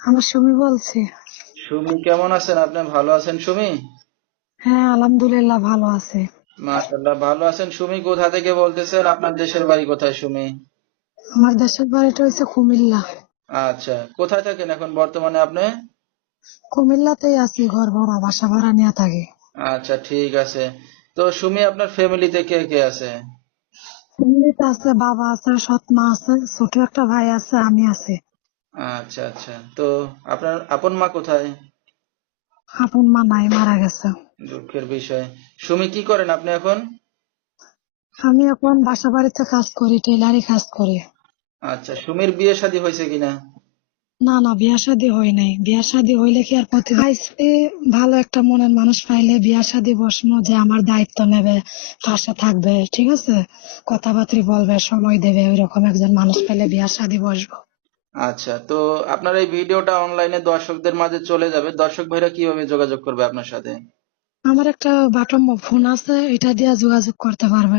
আমার সুমি বলছি। সুমি কেমন আছেন? আপনি ভালো আছেন সুমি? হ্যাঁ, আলহামদুলিল্লাহ ভালো আছে। মাশাআল্লাহ, ভালো আছেন। সুমি কোথা থেকে বলতেছেন? আপনার দেশের বাড়ি কোথায় সুমি? আমার দেশের বাড়িটা হচ্ছে কুমিল্লা। আচ্ছা, কোথায় থাকেন এখন বর্তমানে আপনি? কুমিল্লাতেই আছি, ঘর ভাড়া বাসা ভাড়া নিয়ে থাকি। আচ্ছা, ঠিক আছে। তো সুমি, আপনার ফ্যামিলিতে কে কে আছে? ফ্যামিলিতে আছে, বাবা আছে, সৎ মা আছে, ছোট একটা ভাই আছে, আমি আছি। আচ্ছা আচ্ছা, তো আপনার আপন মা কোথায়? আপন মা নাই, মারা গেছে। দুঃখের বিষয়। সুমি, কি করেন আপনি এখন? আমি এখন বাসা বাড়িতে কাজ করি, টেলারি কাজ করি। আচ্ছা, সুমির বিয়ে শাদী হয়েছে কিনা? না না, বিয়া শাদী হয় নাই। বিয়া শাদী হইলে কি আর পাইছি। ভালো একটা মনের মানুষ পাইলে বিয়া শাদী বসমো, যে আমার দায়িত্ব নেবে, পাশে থাকবে, ঠিক আছে, কথাবার্তা বলবে, সময় দেবে, ওইরকম একজন মানুষ পেলে বিয়া শাদী বসবো। আচ্ছা, তো আপনার এই ভিডিওটা অনলাইনে দর্শকদের মাঝে চলে যাবে, দর্শক ভাইরা কিভাবে যোগাযোগ করবে আপনার সাথে? আমার একটা বাটম ফোন আছে, এটা দিয়ে যোগাযোগ করতে পারবে।